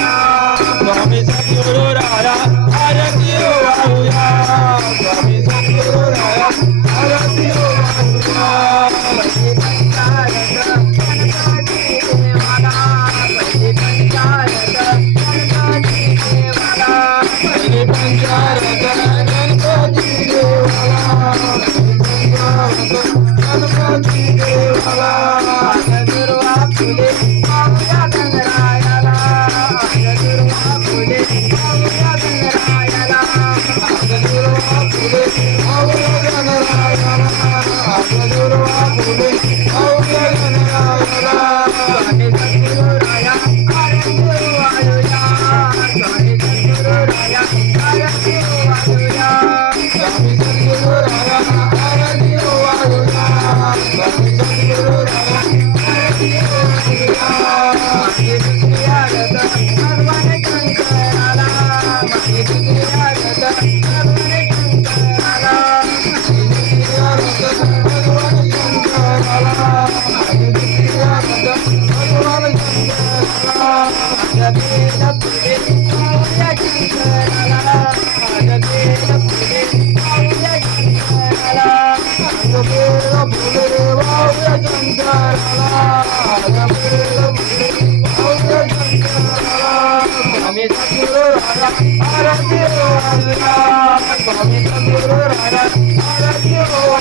स्वामी सद्गुरु राया आरती ओ वाहुया स्वामी सद्गुरु राया आरती ओ वाहुया पंचारत गणपती देवाला गणपती देवाला दुर्वा फुले पाऊया गणरायाला दुर्वा फुले पाऊया गणरायाला दुर्वा फुले पाऊया गणरायाला दुर्वा फुले पाऊया गणरायाला स्वामी सद्गुरु राया आरती ओ वाहुया स्वामी सद्गुरु राया आरती ओ वाहुया स्वामी सद्गुरु राया आरती ओ वाहुया स्वामी सद्गुरु राया आरती ओ स्वामी सद्गुरु राया आरती ओ वाहुया स्वामी सद्गुरु राया आरती ओ